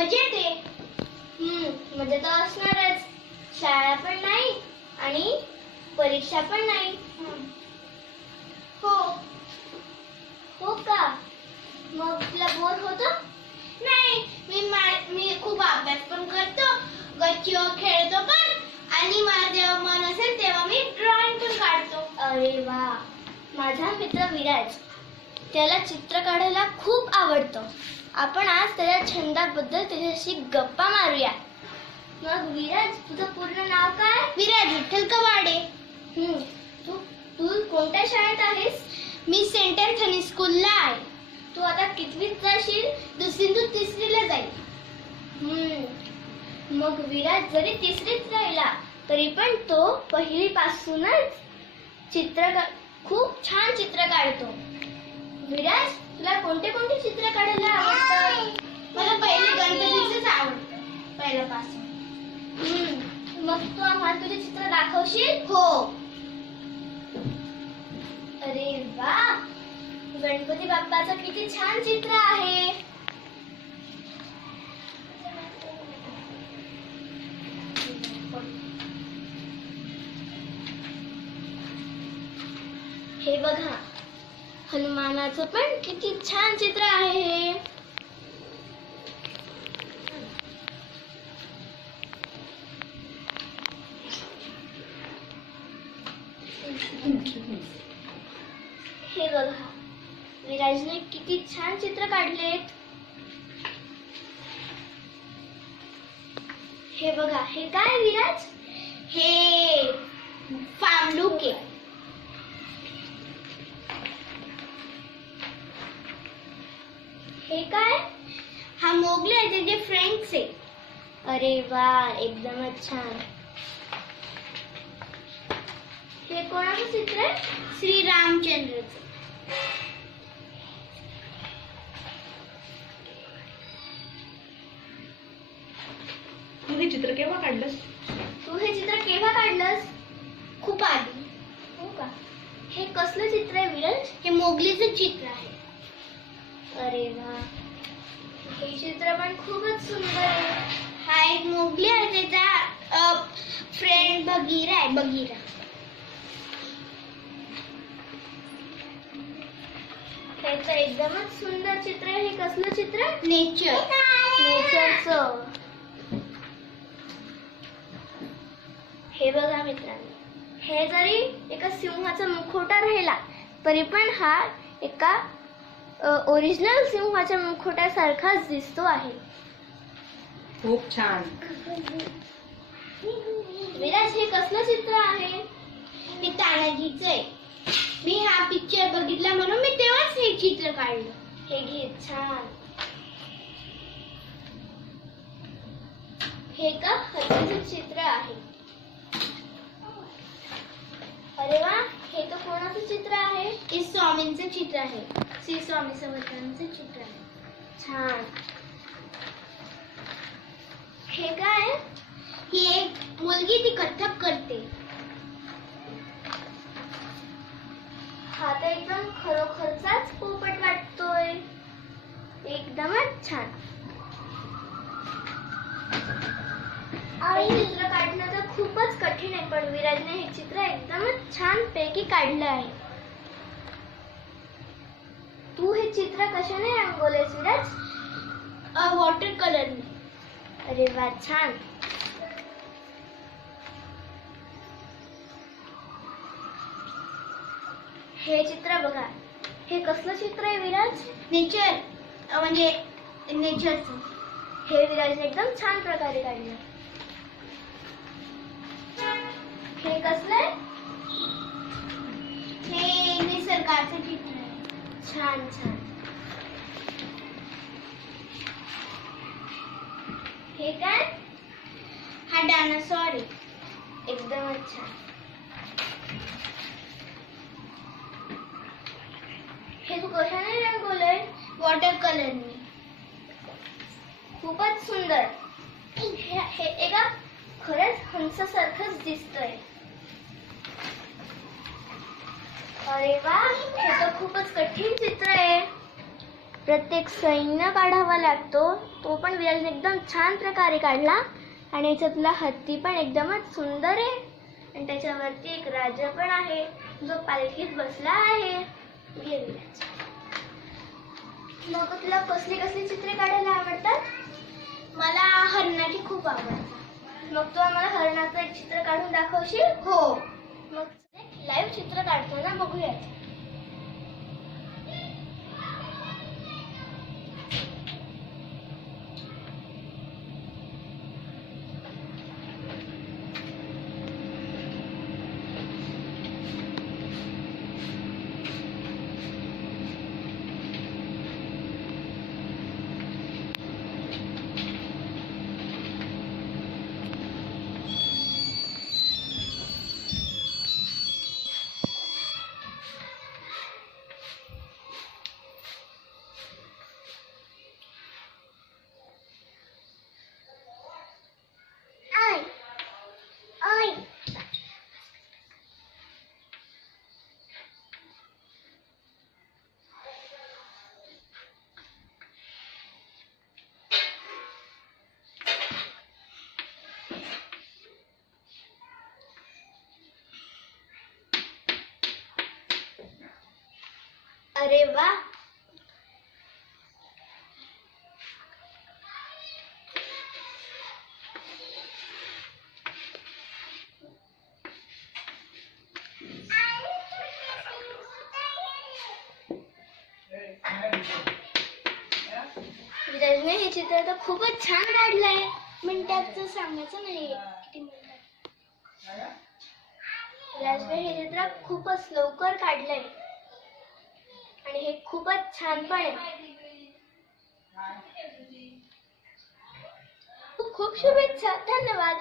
मजेत आहे. म्हणजे तर असणारच. शाळा पण नाही आणि परीक्षा पण नाही. हो. हो का? मग तुला बोर होतं? नाही, मी खूप अभ्यास पण करतो, गच्चीवर खेळतो पण, आणि मला जेव्हा मन असेल तेव्हा मी ड्रॉइंग पण काढतो. अरे वा. माझा मित्र विराज, त्याला चित्र काढायला खूप आवडतं. आपण आज त्याच्या छंदाबद्दल त्याच्याशी गप्पा मारूया. मग विराज, तुझं पूर्ण नाव काय? विराज विठ्ठल कवाडे. तू कोणत्या शाळेत आहेस? मी सेंट अँथनी स्कूलला आहे. तू आता कितवीत जाशील? दुसरीतून तिसरीला जाईल. मग विराज जरी तिसरीत राहिला तरी पण तो पहिलीपासूनच खूप छान चित्र काढतो. विराज, तुला कोणते कोणते चित्र काढायला आवडतं? मला पहिले गणपतीचंच आवडतं पहिल्यापासून. मग तू आम्हाला तुझे चित्र दाखवशील? हो. अरे वा, गणपती बाप्पाचं किती छान चित्र आहे. हे बघा, हनुमानाचं पण किती छान चित्र आहे हे. हे बघा, विराजने किती छान चित्र काढलेत. हे बघा, हे काय विराज? हे फामलूक आहे. हे काय? हा मोगले आहे, त्याचे फ्रेंड्स आहे. अरे वा, एकदमच छान. हे कोणाचं चित्र आहे? श्री रामचंद्रचं. तू हे चित्र केव्हा काढलंस? तू हे चित्र केव्हा काढलंस? खूप आधी. हो का? हे कसलं चित्र आहे विराज? हे मोगलीचं चित्र आहे. अरे वा, हे चित्र पण खूपच सुंदर आहे. हा एक मोगली आहे, त्याचा फ्रेंड बगीरा आहे. बगीरा. त्याचं एकदमच सुंदर चित्र आहे. हे कसलं चित्र? नेचर. नेचरचं. हे बघा मित्रांनो, हे जरी एका सिंहाचा मुखवटा राहिला तरी पण हा एका ओरिजिनल सिंहाच्या मुखवट्यासारखाच दिसतो आहे. खूप छान. विराज, हे कसलं चित्र आहे? हे तानाजीचं आहे. मी हा पिक्चर बघितला म्हणून मी तेव्हाच हे चित्र काढलं. हे घे, छान. हे का हत्तीचं चित्र आहे. अरे वा, हे तर कोणाचं चित्र आहे? हे स्वामींचं चित्र आहे. श्री स्वामी समर्थांचं चित्र आहे. छान. हे काय? ही एक मुलगी, ती कथ्थक करते. हा तर एकदम खरोखरचाच पोपट वाटतोय. एकदमच छान. हे चित्र काढणं तर खूपच कठीण आहे, पण विराजने हे चित्र एकदमच छान पैकी काढलं आहे. तू हे चित्र कशाने रंगवलेस विराज? वॉटर कलरने. अरे वा, छान. हे चित्र बघा, हे कसलं चित्र आहे विराज? नेचर, म्हणजे नेचरचं. हे विराजने एकदम छान प्रकारे काढलं. हे कसलं आहे? हे निसर्गाचं चित्र आहे. छान छान. हे काय? हा डायनासॉर आहे. एकदमच छान. हे तू कशाने रंगवलंय? वॉटर कलरने. खूपच सुंदर. हे एका खरंच हंसासारखंच दिसतंय. अरे वा, हे तर खूपच कठीण चित्र आहे. प्रत्येक सैन्य काढावा लागतो तो पण विराजने एकदम छान प्रकारे काढला. आणि याच्यातला हत्ती पण एकदमच सुंदर आहे आणि त्याच्यावरती एक राजा पण आहे जो पालखीत बसला आहे. घे विराज. मग तुला कसली कसली चित्रे काढायला आवडतात? मला हरणाची खूप आवडते. मग तू आम्हाला हरणाचं एक चित्र काढून दाखवशील? हो. मग लाईव्ह चित्र काढताना बघूयात. अरे वा. विराजने हे चित्र तर खूपच छान काढलंय. मिनिटाचं सांगायचं नाही किती मिनिटात. विराजने हे चित्र खूपच लवकर काढलंय आणि हे खूपच छान पण आहे. खूप खूप शुभेच्छा. धन्यवाद.